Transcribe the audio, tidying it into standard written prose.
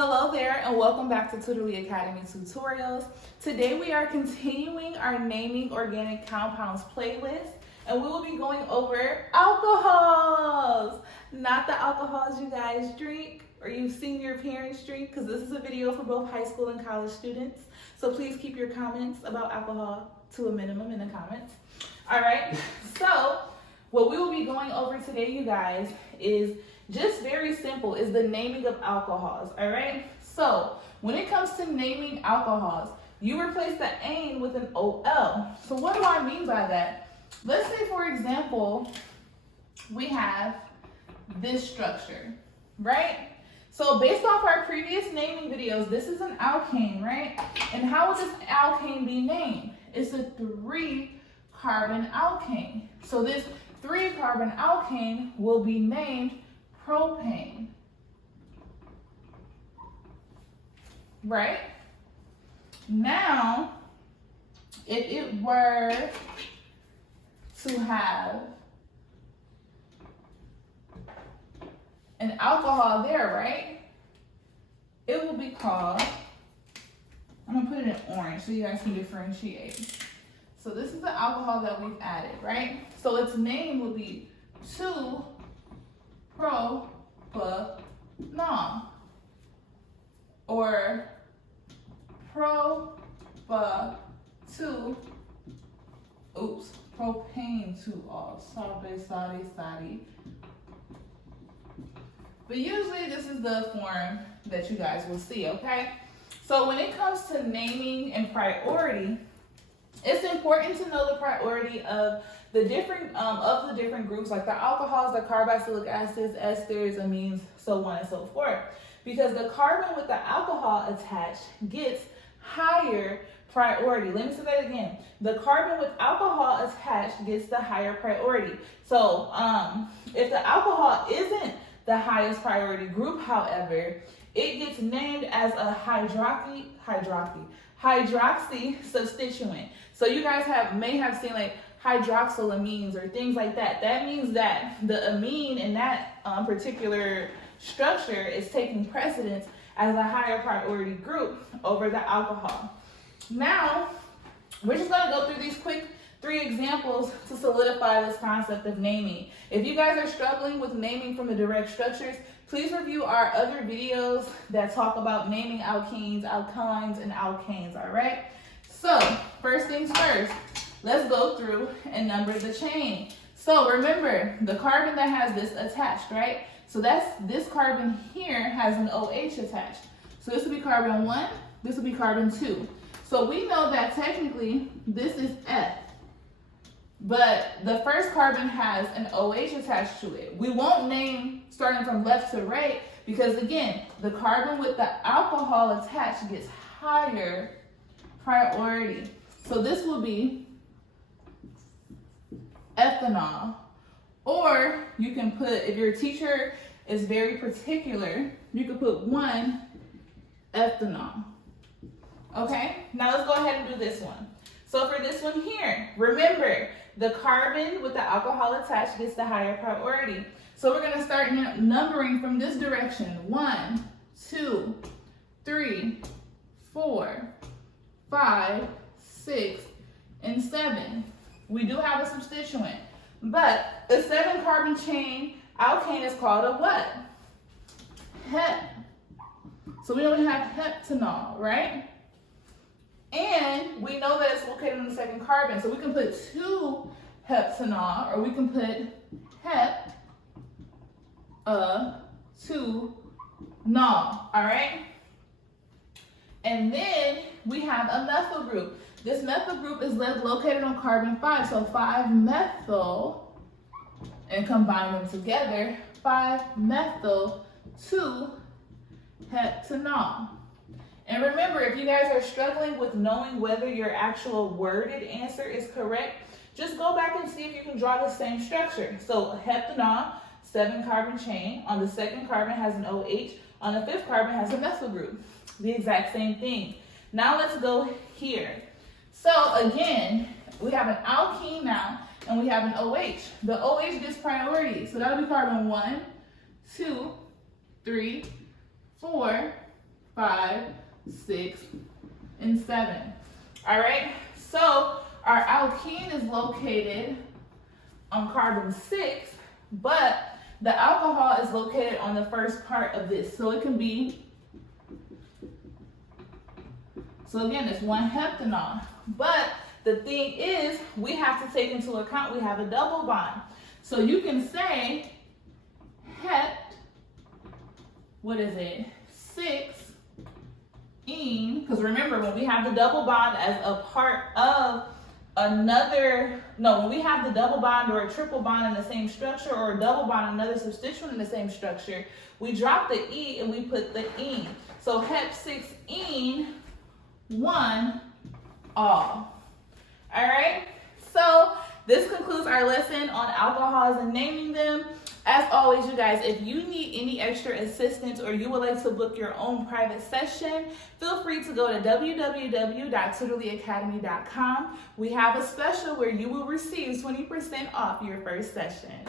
Hello there and welcome back to Tutorly Academy Tutorials. Today we are continuing our Naming Organic Compounds playlist and we will be going over alcohols. Not the alcohols you guys drink or you've seen your parents drink, because this is a video for both high school and college students. So please keep your comments about alcohol to a minimum in the comments. All right, so what we will be going over today, you guys, is just very simple, is the naming of alcohols, all right? So when it comes to naming alcohols, you replace the ane with an OL. So what do I mean by that? Let's say, for example, we have this structure, right? So based off our previous naming videos, this is an alkane, right? And how would this alkane be named? It's a 3-carbon alkane. So this 3-carbon alkane will be named propane, right? Now, if it were to have an alcohol there, right? It will be called, I'm gonna put it in orange so you guys can differentiate. So this is the alcohol that we've added, right? So its name will be 2-propanol or propane-2-ol. Sorry. But usually this is the form that you guys will see, okay? So when it comes to naming and priority, it's important to know the priority of the different groups, like the alcohols, the carboxylic acids, esters, amines, so on and so forth. Because the carbon with the alcohol attached gets higher priority. Let me say that again. The carbon with alcohol attached gets the higher priority. So if the alcohol isn't the highest priority group, however, it gets named as a hydroxy substituent. So you guys may have seen like hydroxylamines or things like that. That means that the amine in that particular structure is taking precedence as a higher priority group over the alcohol. Now, we're just going to go through these quick 3 examples to solidify this concept of naming. If you guys are struggling with naming from the direct structures, please review our other videos that talk about naming alkenes, alkynes, and alkanes, all right? So, first things first, let's go through and number the chain. So remember, the carbon that has this attached, right? So this carbon here has an OH attached. So this will be carbon 1, this will be carbon 2. So we know that technically this is F, but the first carbon has an OH attached to it. We won't name starting from left to right because, again, the carbon with the alcohol attached gets higher priority. So this will be ethanol. Or you can put, if your teacher is very particular, you could put 1-ethanol. Okay, now let's go ahead and do this one. So for this one here, remember, the carbon with the alcohol attached gets the higher priority. So we're going to start numbering from this direction. 1, 2, 3, 4, 5, 6, and 7. We do have a substituent, but the 7-carbon chain alkane is called a what? Hep. So we only have heptanol, right? And we know that it's located on the 2nd carbon, so we can put 2-heptanol, or we can put hep-2-nol, all right? And then we have a methyl group. This methyl group is located on carbon 5, so 5-methyl, and combine them together, 5-methyl-2-heptanol. And remember, if you guys are struggling with knowing whether your actual worded answer is correct, just go back and see if you can draw the same structure. So heptanol, 7-carbon chain, on the 2nd carbon has an OH, on the 5th carbon has a methyl group. The exact same thing. Now let's go here. So again, we have an alkene now, and we have an OH. The OH gets priority, so that'll be carbon 1, 2, 3, 4, 5, 6, and 7. All right, so our alkene is located on carbon 6, but the alcohol is located on the first part of this. So it can be, so again, it's 1 heptanol. But the thing is, we have to take into account we have a double bond. So you can say hept, what is it, 6-ene, because remember, when we have the double bond as a part of another, no, when we have the double bond or a triple bond in the same structure, or a double bond and another substituent in the same structure, we drop the E and we put the ene. So hep 6-ene, 1 all. All right, so this concludes our lesson on alcohols and naming them. As always, you guys, if you need any extra assistance or you would like to book your own private session, feel free to go to www.tutorlyacademy.com. We have a special where you will receive 20% off your first session.